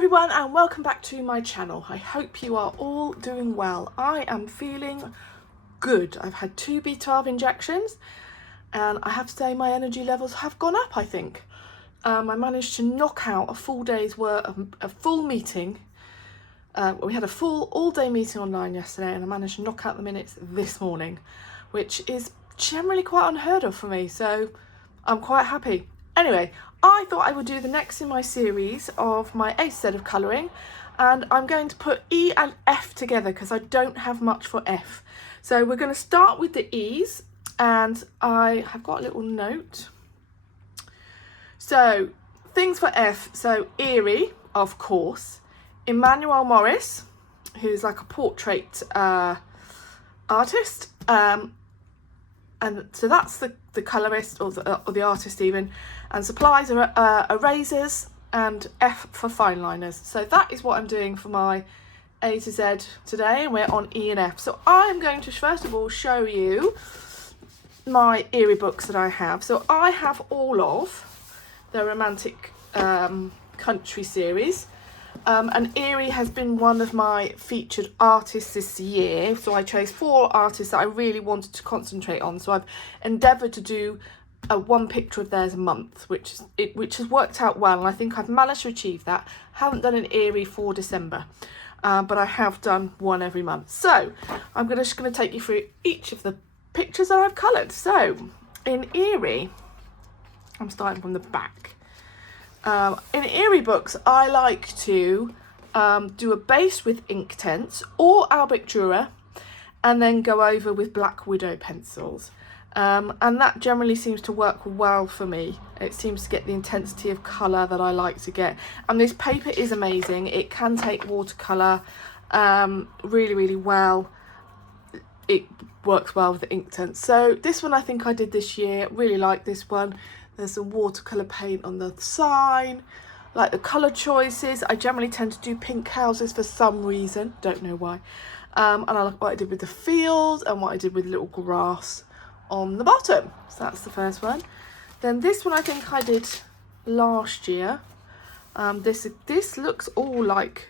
everyone and welcome back to my channel. I hope you are all doing well. I am feeling good. I've had 2 B12 injections and I have to say my energy levels have gone up, I think. I managed to knock out a full day's work of a full meeting. We had a full all-day meeting online yesterday and I managed to knock out the minutes this morning, which is generally quite unheard of for me, so I'm quite happy. Anyway, I thought I would do the next in my series of my A set of colouring, and I'm going to put E and F together because I don't have much for F. So we're going to start with the E's, and I have got a little note. So things for F, so Eriy, of course, Emmanuelle Morris, who's like a portrait artist, and so that's the colourist or the artist even, and supplies are erasers, and F for Fineliners. So that is what I'm doing for my A to Z today, and we're on E and F. So I'm going to first of all show you my Eriy books that I have. So I have all of the romantic country series. And Eriy has been one of my featured artists this year, so I chose 4 artists that I really wanted to concentrate on. So I've endeavoured to do one picture of theirs a month, which has worked out well, and I think I've managed to achieve that. Haven't done an Eriy for December, but I have done one every month. So I'm just going to take you through each of the pictures that I've coloured. So in Eriy, I'm starting from the back. In Eriy books, I like to do a base with Inktense or Albrecht Dürer, and then go over with Black Widow pencils. And that generally seems to work well for me. It seems to get the intensity of colour that I like to get. And this paper is amazing. It can take watercolour really, really well. It works well with the Inktense. So this one I think I did this year. Really like this one. There's some watercolour paint on the sign. Like the colour choices, I generally tend to do pink houses for some reason, don't know why. And I like what I did with the field and what I did with little grass on the bottom. So that's the first one. Then this one I think I did last year. This looks all like,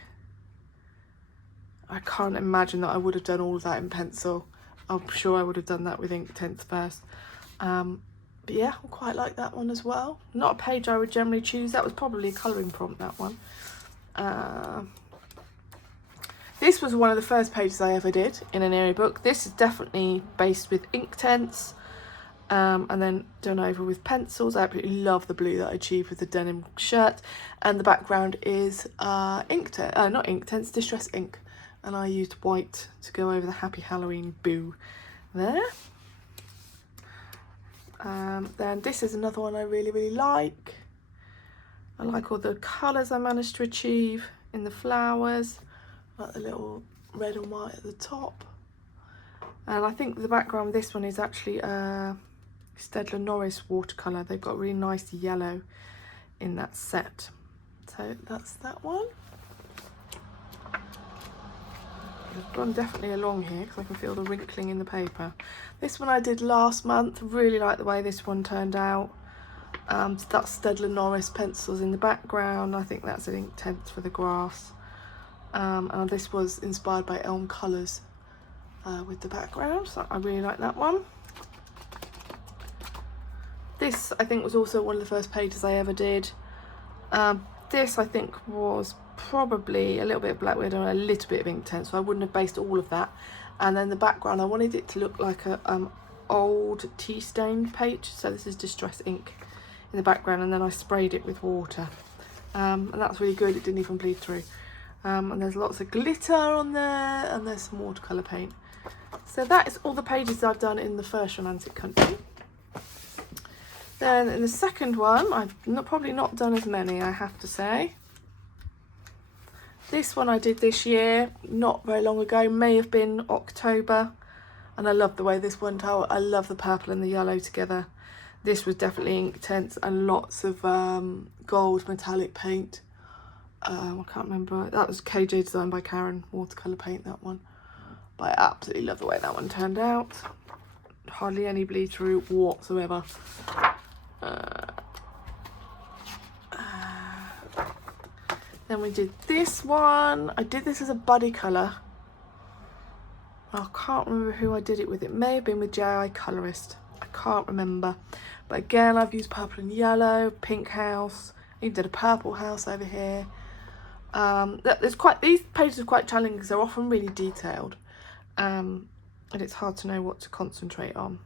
I can't imagine that I would have done all of that in pencil. I'm sure I would have done that with Inktense first. But yeah, I quite like that one as well. Not a page I would generally choose. That was probably a colouring prompt, that one. This was one of the first pages I ever did in an Eriy book. This is definitely based with Inktense, and then done over with pencils. I absolutely love the blue that I achieved with the denim shirt. And the background is not Inktense, Distress ink. And I used white to go over the Happy Halloween boo there. Then this is another one I really, really like. I like all the colours I managed to achieve in the flowers, like the little red and white at the top. And I think the background of this one is actually Staedtler Norris watercolour. They've got really nice yellow in that set. So that's that one. I've gone definitely along here because I can feel the wrinkling in the paper. This one I did last month. Really like the way this one turned out. That's Staedtler Norris pencils in the background. I think that's an Inktense for the grass. And this was inspired by Elm Colours with the background. So I really like that one. This I think was also one of the first pages I ever did. This I think was probably a little bit of Black Widow and a little bit of Inktense, so I wouldn't have based all of that. And then the background, I wanted it to look like a old tea stained page, so this is Distress ink in the background, and then I sprayed it with water, and that's really good. It didn't even bleed through. And there's lots of glitter on there, and there's some watercolour paint. So that is all the pages I've done in the first romantic country. Then in the second one, I've probably not done as many, I have to say. This one I did this year, not very long ago, may have been October, and I love the way this went out. I love the purple and the yellow together. This was definitely Inktense and lots of gold metallic paint. I can't remember, that was KJ designed by Karen, watercolour paint, that one. But I absolutely love the way that one turned out. Hardly any bleed through whatsoever. Then we did this one. I did this as a buddy colour. I can't remember who I did it with. It may have been with JI Colorist. I can't remember. But again, I've used purple and yellow, pink house. I even did a purple house over here. These pages are quite challenging because they're often really detailed. And it's hard to know what to concentrate on.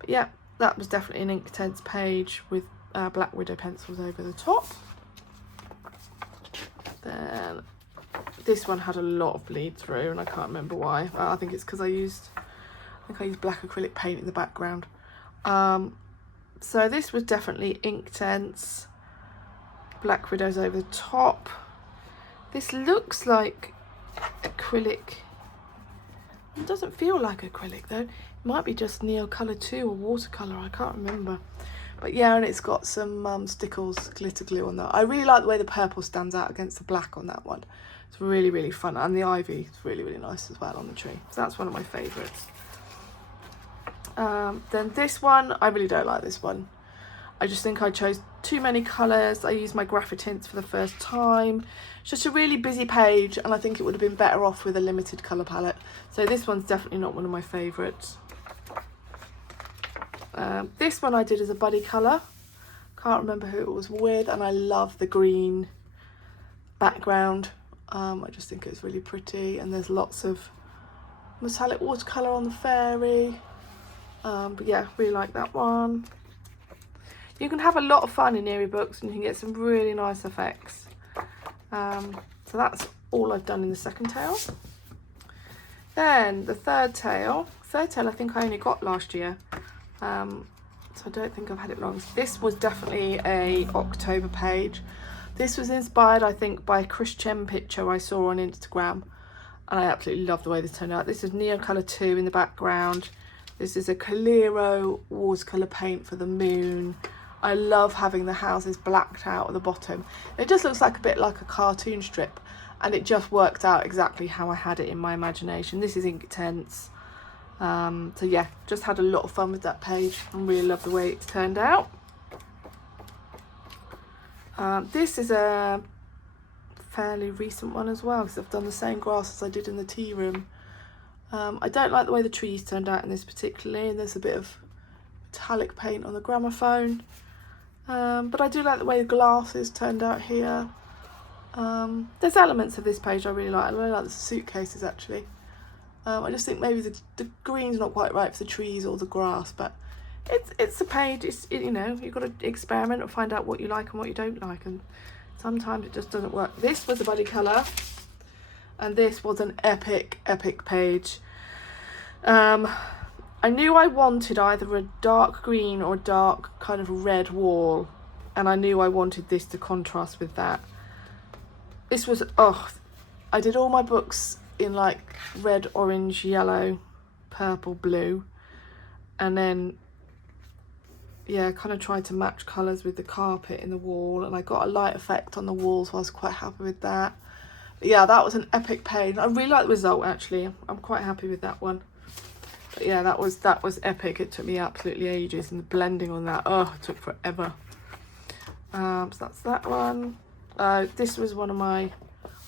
But yeah, that was definitely an Inktense page with Black Widow pencils over the top. Then this one had a lot of bleed through and I can't remember why. I think it's because I used black acrylic paint in the background. So this was definitely Inktense. Black Widows over the top. This looks like acrylic. It doesn't feel like acrylic though. It might be just Neocolour 2 or watercolour, I can't remember. But yeah, and it's got some Stickles glitter glue on that. I really like the way the purple stands out against the black on that one. It's really, really fun. And the ivy is really, really nice as well on the tree. So that's one of my favourites. Then this one, I really don't like this one. I just think I chose too many colours. I used my Graphitints for the first time. It's just a really busy page and I think it would have been better off with a limited colour palette. So this one's definitely not one of my favourites. This one I did as a buddy colour. Can't remember who it was with, and I love the green background. I just think it's really pretty, and there's lots of metallic watercolour on the fairy. But yeah, really like that one. You can have a lot of fun in Eriy books and you can get some really nice effects. So that's all I've done in the second tail. Then the third tail I think I only got last year. So I don't think I've had it long. So this was definitely a October page. This was inspired, I think, by a Chris Chen picture I saw on Instagram. And I absolutely love the way this turned out. This is Neocolour 2 in the background. This is a Coliro watercolour paint for the moon. I love having the houses blacked out at the bottom. It just looks like a bit like a cartoon strip. And it just worked out exactly how I had it in my imagination. This is Inktense. So yeah, just had a lot of fun with that page and really love the way it's turned out. This is a fairly recent one as well because I've done the same grass as I did in the tea room. I don't like the way the trees turned out in this particularly, and there's a bit of metallic paint on the gramophone. But I do like the way the glasses turned out here. There's elements of this page I really like. I really like the suitcases actually. I just think maybe the green's not quite right for the trees or the grass, but it's a page. You know, you've got to experiment and find out what you like and what you don't like, and sometimes it just doesn't work. This was a buddy colour, and this was an epic page. I knew I wanted either a dark green or a dark kind of red wall, and I knew I wanted this to contrast with that. This was, I did all my books in like red, orange, yellow, purple, blue, and then yeah, kind of tried to match colours with the carpet in the wall, and I got a light effect on the walls, so I was quite happy with that. But yeah, that was an epic page. I really like the result actually. I'm quite happy with that one. But yeah, that was epic. It took me absolutely ages, and the blending on that, it took forever. So that's that one. This was one of my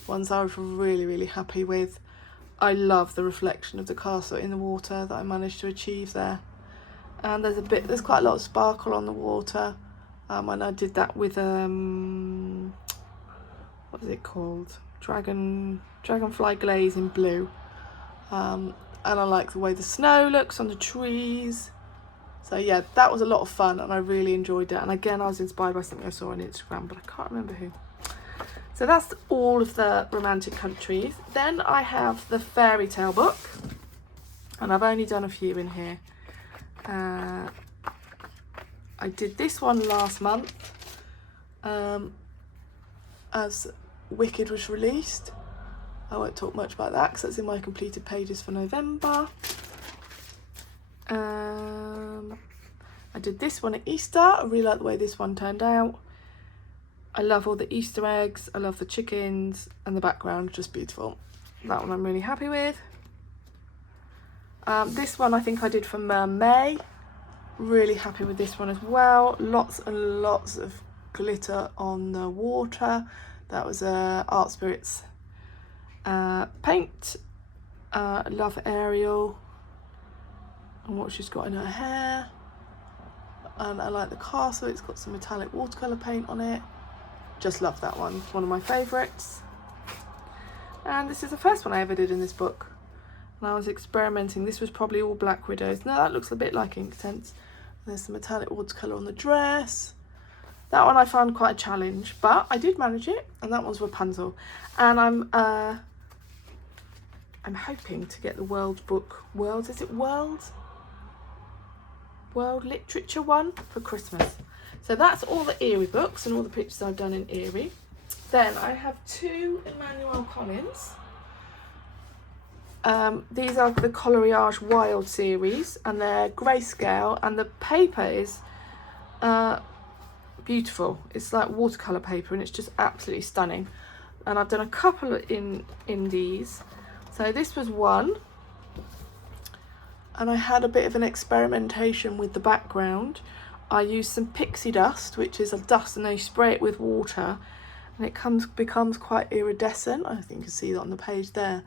ones I was really happy with. I love the reflection of the castle in the water that I managed to achieve there. And there's quite a lot of sparkle on the water. And I did that with what is it called? Dragonfly glaze in blue. And I like the way the snow looks on the trees. So yeah, that was a lot of fun and I really enjoyed it. And again, I was inspired by something I saw on Instagram, but I can't remember who. So that's all of the romantic countries. Then I have the fairy tale book, and I've only done a few in here. I did this one last month as Wicked was released. I won't talk much about that because that's in my completed pages for November. I did this one at Easter. I really like the way this one turned out. I love all the Easter eggs. I love the chickens, and the background is just beautiful. That one I'm really happy with. This one I think I did for May. Really happy with this one as well. Lots and lots of glitter on the water. That was Art Spirits paint. I love Ariel and what she's got in her hair. And I like the castle, it's got some metallic watercolour paint on it. Just love that one, it's one of my favourites. And this is the first one I ever did in this book. And I was experimenting, this was probably all Black Widows. No, that looks a bit like Inktense. There's some metallic watercolour on the dress. That one I found quite a challenge, but I did manage it, and that one's Rapunzel. And I'm hoping to get the World Literature one for Christmas. So that's all the Eriy books and all the pictures I've done in Eriy. Then I have 2 Emmanuelle Collins. These are the Coloriage Wild series, and they're grayscale, and the paper is beautiful. It's like watercolour paper, and it's just absolutely stunning. And I've done a couple in these. So this was one, and I had a bit of an experimentation with the background. I used some pixie dust, which is a dust, and they spray it with water, and it becomes quite iridescent. I think you can see that on the page there.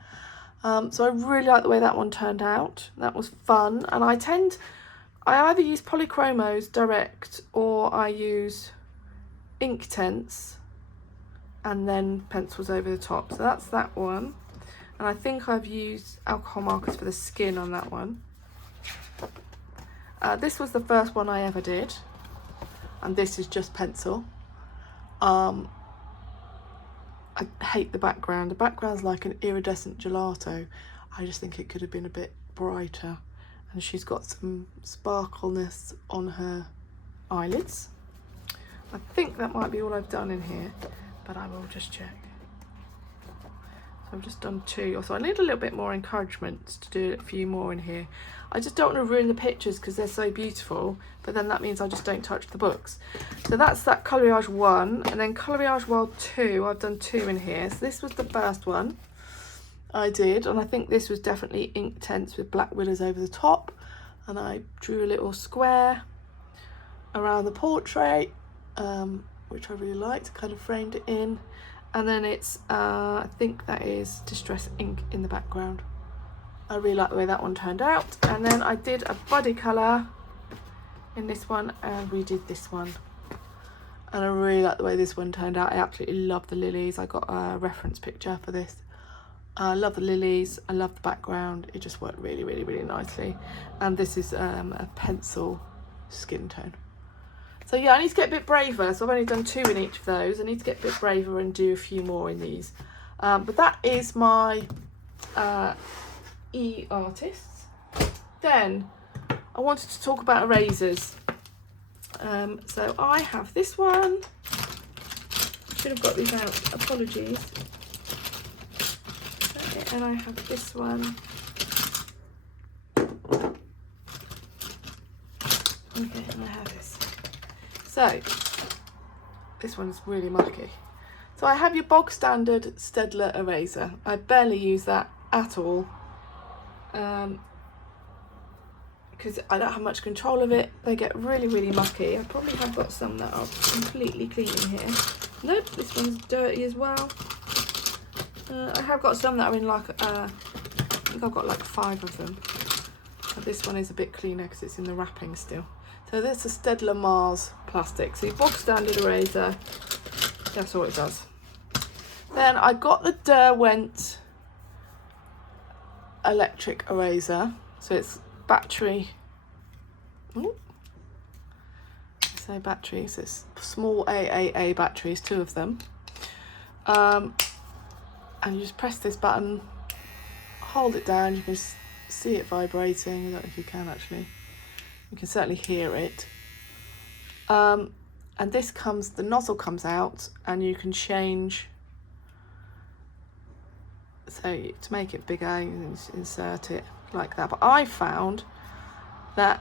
So I really like the way that one turned out. That was fun. And I either use polychromos direct, or I use Inktense and then pencils over the top. So that's that one. And I think I've used alcohol markers for the skin on that one. This was the first one I ever did, and this is just pencil. I hate the background. The background's like an iridescent gelato. I just think it could have been a bit brighter. And she's got some sparkleness on her eyelids. I think that might be all I've done in here, but I will just check. So I've just done 2. So I need a little bit more encouragement to do a few more in here. I just don't want to ruin the pictures because they're so beautiful, but then that means I just don't touch the books. So that's that Coloriage 1, and then Coloriage Wild 2, I've done 2 in here. So this was the first one I did, and I think this was definitely Inktense with Black Widows over the top. And I drew a little square around the portrait, which I really liked, kind of framed it in. And then it's, I think that is Distress Ink in the background. I really like the way that one turned out. And then I did a body colour in this one, and we did this one. And I really like the way this one turned out. I absolutely love the lilies. I got a reference picture for this. I love the lilies. I love the background. It just worked really, really, really nicely. And this is a pencil skin tone. So yeah, I need to get a bit braver. So I've only done 2 in each of those. I need to get a bit braver and do a few more in these. But that is my artists. Then I wanted to talk about erasers. So I have this one. Should have got these out. Apologies. Okay, and I have this one. Okay, and I have this. So this one's really mucky. So I have your bog standard Staedtler eraser. I barely use that at all. Because I don't have much control of it. They get really, really mucky. I probably have got some that are completely clean in here. Nope, this one's dirty as well. I have got some that are in like, I think I've got like 5 of them. But this one is a bit cleaner because it's in the wrapping still. So this is Staedtler Mars plastic. So your bog standard eraser, that's all it does. Then I got the Derwent electric eraser. So it's battery. Ooh. So batteries, it's small AAA batteries, 2 of them. And you just press this button, hold it down, you can see it vibrating. I don't know if you can actually. You can certainly hear it. And this comes, the nozzle comes out, and you can change. So to make it bigger, you can insert it like that. But I found that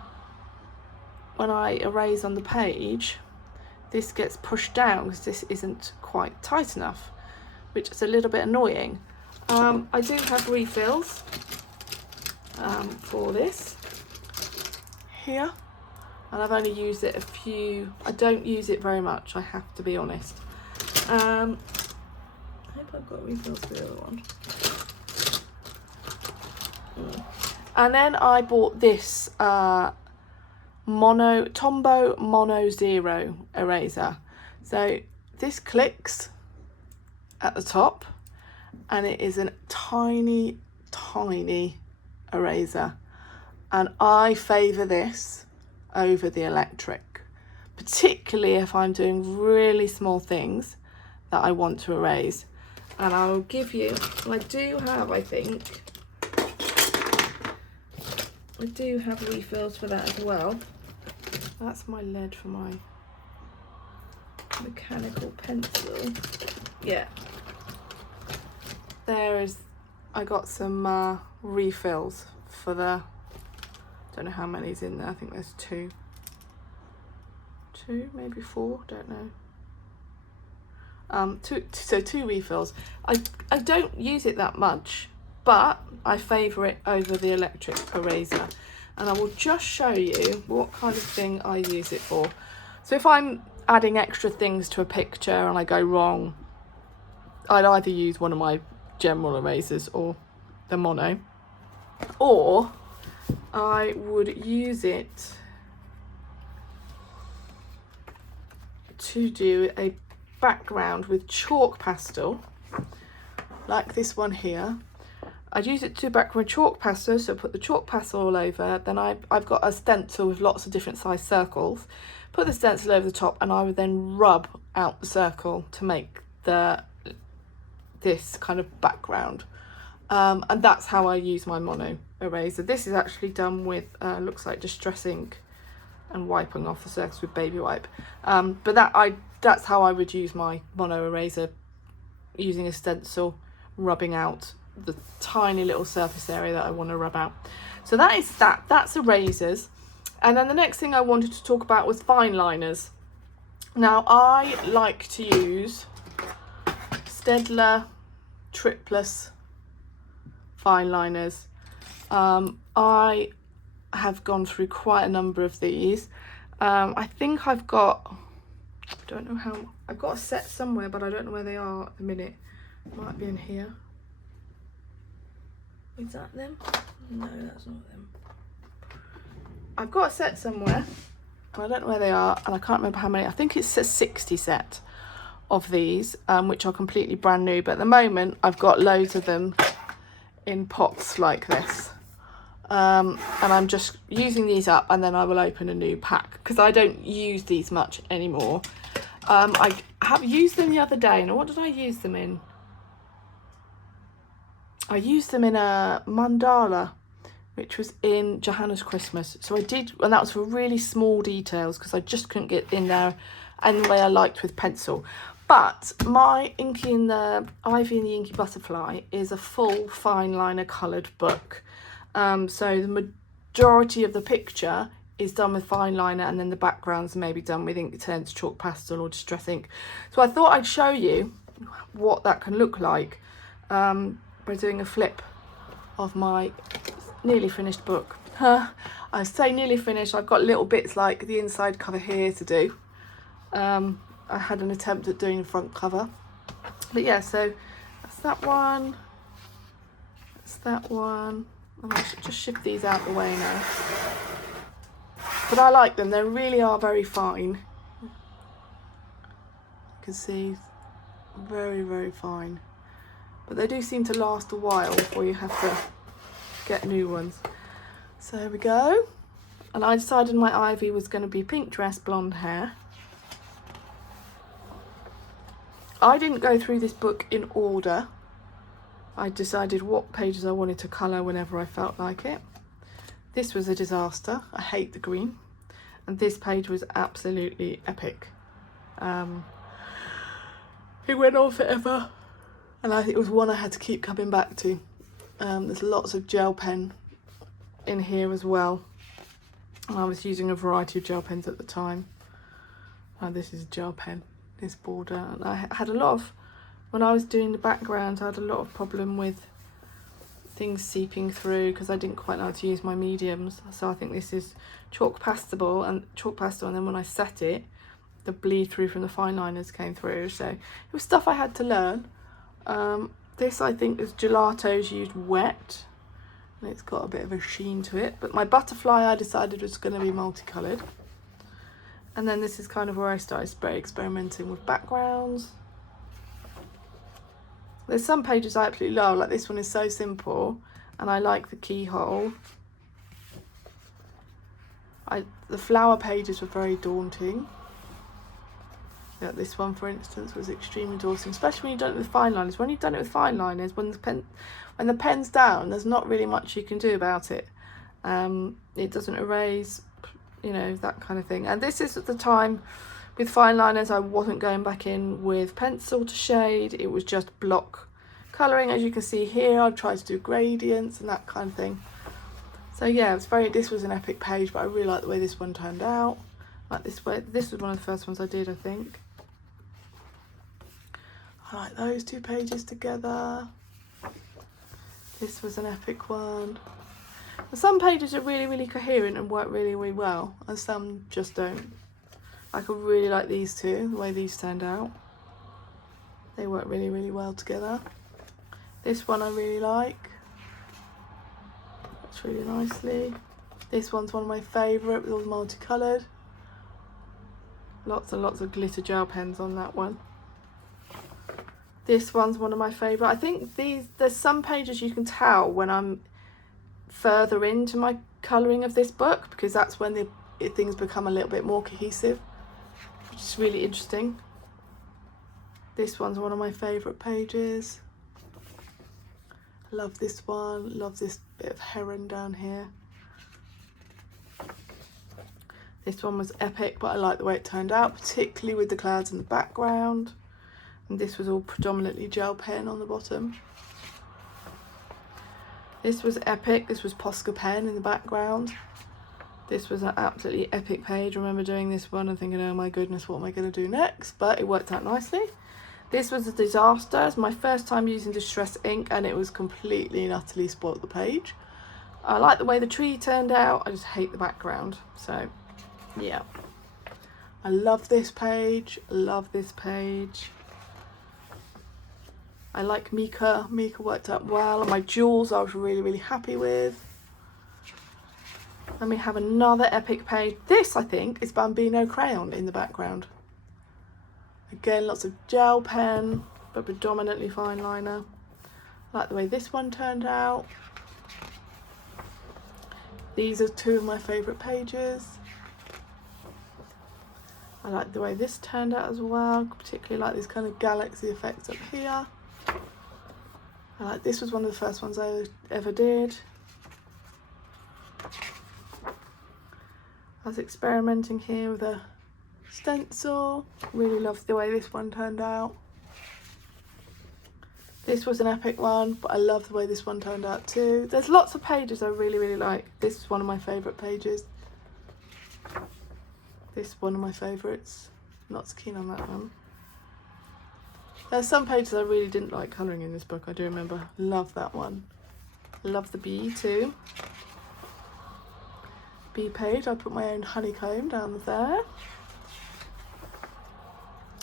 when I erase on the page, this gets pushed down because this isn't quite tight enough, which is a little bit annoying. I do have refills for this here, and I've only used it a few. I don't use it very much, I have to be honest. I've got refills for the other one. And then I bought this Tombow Mono Zero eraser. So this clicks at the top, and it is a tiny eraser, and I favour this over the electric, particularly if I'm doing really small things that I want to erase. And I will give you, I do have, I think, I do have refills for that as well. That's my lead for my mechanical pencil. Yeah. There is, I got some refills for the, don't know how many's in there. I think there's two, maybe four, don't know. Two refills. I don't use it that much, but I favour it over the electric eraser, and I will just show you what kind of thing I use it for. So if I'm adding extra things to a picture and I go wrong, I'd either use one of my general erasers or the mono, or I would use it to do a background with chalk pastel, like this one here. I'd use it to background with chalk pastel, so put the chalk pastel all over. Then I've got a stencil with lots of different size circles. Put the stencil over the top, and I would then rub out the circle to make this kind of background. And that's how I use my mono eraser. This is actually done with looks like Distress ink and wiping off the surface with baby wipe. But that's how I would use my mono eraser, using a stencil, rubbing out the tiny little surface area that I want to rub out. So that's erasers. And then the next thing I wanted to talk about was fine liners. Now I like to use Staedtler triplus fine liners. I have gone through quite a number of these. I think I've got, I don't know how, I've got a set somewhere, but I don't know where they are at the minute. Might be in here. Is that them? No, that's not them. I've got a set somewhere, I don't know where they are, and I can't remember how many. I think it's a 60 set of these, which are completely brand new, but at the moment I've got loads of them in pots like this. And I'm just using these up, and then I will open a new pack because I don't use these much anymore. I have used them the other day, and what did I use them in? I used them in a mandala, which was in Johanna's Christmas. So I did, and that was for really small details because I just couldn't get in there and the way I liked with pencil. But my Inky and the Ivy and the Inky Butterfly is a full fine liner coloured book. So the majority of the picture is done with fine liner, and then the background's maybe done with ink turns, chalk pastel or Distress ink. So I thought I'd show you what that can look like by doing a flip of my nearly finished book. I say nearly finished, I've got little bits like the inside cover here to do. I had an attempt at doing the front cover, but yeah, so that's that one, that's that one, and I should just shift these out the way now. But I like them, they really are very fine. You can see, very, very fine. But they do seem to last a while before you have to get new ones. So there we go. And I decided my Ivy was going to be pink dress, blonde hair. I didn't go through this book in order. I decided what pages I wanted to colour whenever I felt like it. This was a disaster. I hate the green. And this page was absolutely epic. It went on forever. And I think it was one I had to keep coming back to. There's lots of gel pen in here as well. And I was using a variety of gel pens at the time. This is a gel pen, this border. And I had a lot of, when I was doing the background, I had a lot of problem with things seeping through because I didn't quite know how to use my mediums. So I think this is chalk pastel, and then when I set it, the bleed through from the fine liners came through. So it was stuff I had to learn. This I think is Gelato's used wet, and it's got a bit of a sheen to it, but my butterfly I decided was going to be multicoloured. And then this is kind of where I started experimenting with backgrounds. There's some pages I absolutely love, like this one is so simple, and I like the keyhole. The flower pages were very daunting. Yeah, this one, for instance, was extremely daunting, especially when you've done it with fine liners. When you've done it with fine liners, when the pen's down, there's not really much you can do about it. It doesn't erase, you know, that kind of thing. And this is at the time with fine liners, I wasn't going back in with pencil to shade. It was just block colouring. As you can see here, I tried to do gradients and that kind of thing. So yeah, this was an epic page, but I really like the way this one turned out. Like this way, this was one of the first ones I did, I think. I like those two pages together. This was an epic one. And some pages are really, really coherent and work really, really well, and some just don't. I could really like these two, the way these turned out. They work really, really well together. This one I really like. That's really nicely. This one's one of my favourite, with all multicoloured. Lots and lots of glitter gel pens on that one. This one's one of my favourite. I think there's some pages you can tell when I'm further into my colouring of this book, because that's when things become a little bit more cohesive, which is really interesting. This one's one of my favourite pages. Love this one. Love this bit of heron down here. This one was epic, but I like the way it turned out, particularly with the clouds in the background. And this was all predominantly gel pen on the bottom. This was epic. This was Posca pen in the background. This was an absolutely epic page. I remember doing this one and thinking, oh my goodness, what am I going to do next? But it worked out nicely. This was a disaster. It's my first time using Distress ink, and it was completely and utterly spoilt the page. I like the way the tree turned out. I just hate the background. So yeah, I love this page. Love this page. I like Mika. Mika worked out well. And my jewels I was really, really happy with. Then we have another epic page. This, I think, is Bambino crayon in the background. Again, lots of gel pen, but predominantly fine liner. I like the way this one turned out. These are two of my favourite pages. I like the way this turned out as well. Particularly like this kind of galaxy effect up here. I like this was one of the first ones I ever did. I was experimenting here with a stencil. Really loved the way this one turned out. This was an epic one, but I love the way this one turned out too. There's lots of pages I really, really like. This is one of my favourite pages. This is one of my favourites. Not so keen on that one. There's some pages I really didn't like colouring in this book, I do remember. Love that one. Love the bee too. Bee page, I put my own honeycomb down there.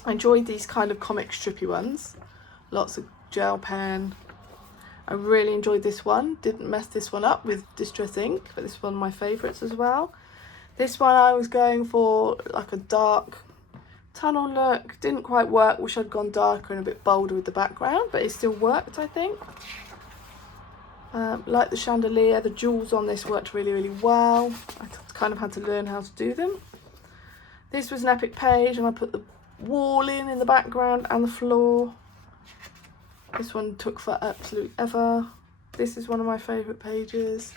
I enjoyed these kind of comic strippy ones. Lots of gel pen. I really enjoyed this one. Didn't mess this one up with Distress ink, but this is one of my favourites as well. This one I was going for like a dark tunnel look. Didn't quite work. Wish I'd gone darker and a bit bolder with the background, but it still worked, I think. Like the chandelier, the jewels on this worked really, really well. I kind of had to learn how to do them. This was an epic page, and I put the wall in the background and the floor. This one took for absolute ever. This is one of my favourite pages.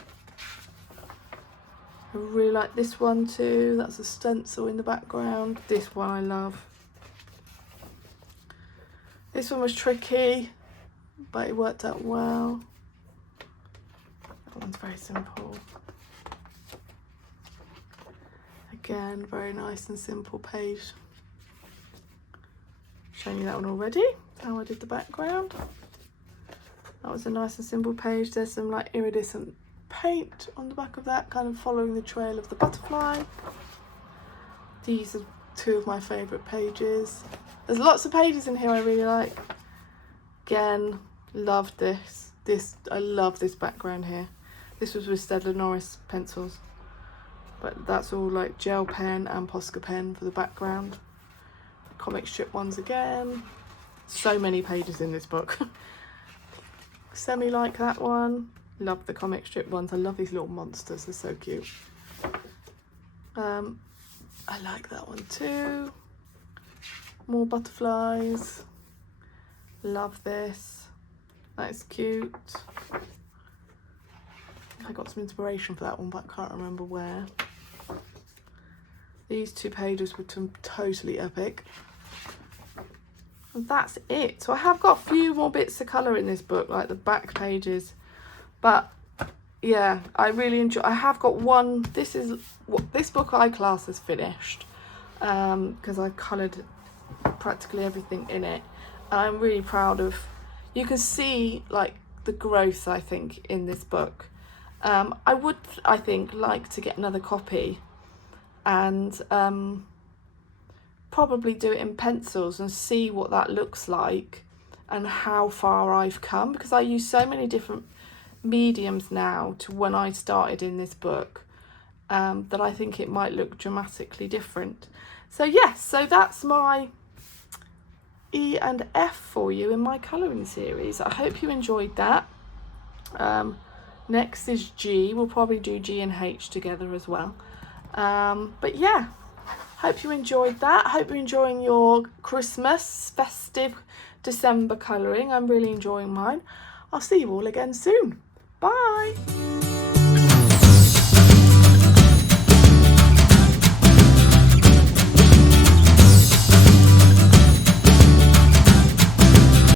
I really like this one too. That's a stencil in the background. This one I love. This one was tricky, but it worked out well. That one's very simple. Again, very nice and simple page. Showing you that one already, how I did the background. That was a nice and simple page. There's some like iridescent paint on the back of that, kind of following the trail of the butterfly. These are two of my favourite pages. There's lots of pages in here I really like. Again, loved this. I love this background here. This was with Staedtler pencils. But that's all like gel pen and Posca pen for the background. Comic strip ones again. So many pages in this book. Semi like that one. Love the comic strip ones. I love these little monsters. They're so cute. I like that one too. More butterflies. Love this. That is cute. I got some inspiration for that one, but I can't remember where. These 2 pages were totally epic. And that's it. So I have got a few more bits of colour in this book, like the back pages. But yeah, I really enjoy. I have got one. This is what this book I class as finished, because I coloured practically everything in it. And I'm really proud of. You can see like the growth, I think, in this book. I would, I think, like to get another copy and probably do it in pencils and see what that looks like and how far I've come, because I use so many different mediums now to when I started in this book, that I think it might look dramatically different. So yes, so that's my E and F for you in my colouring series. I hope you enjoyed that. Next is G. We'll probably do G and H together as well. But yeah, hope you enjoyed that. Hope you're enjoying your Christmas, festive December colouring. I'm really enjoying mine. I'll see you all again soon. Bye.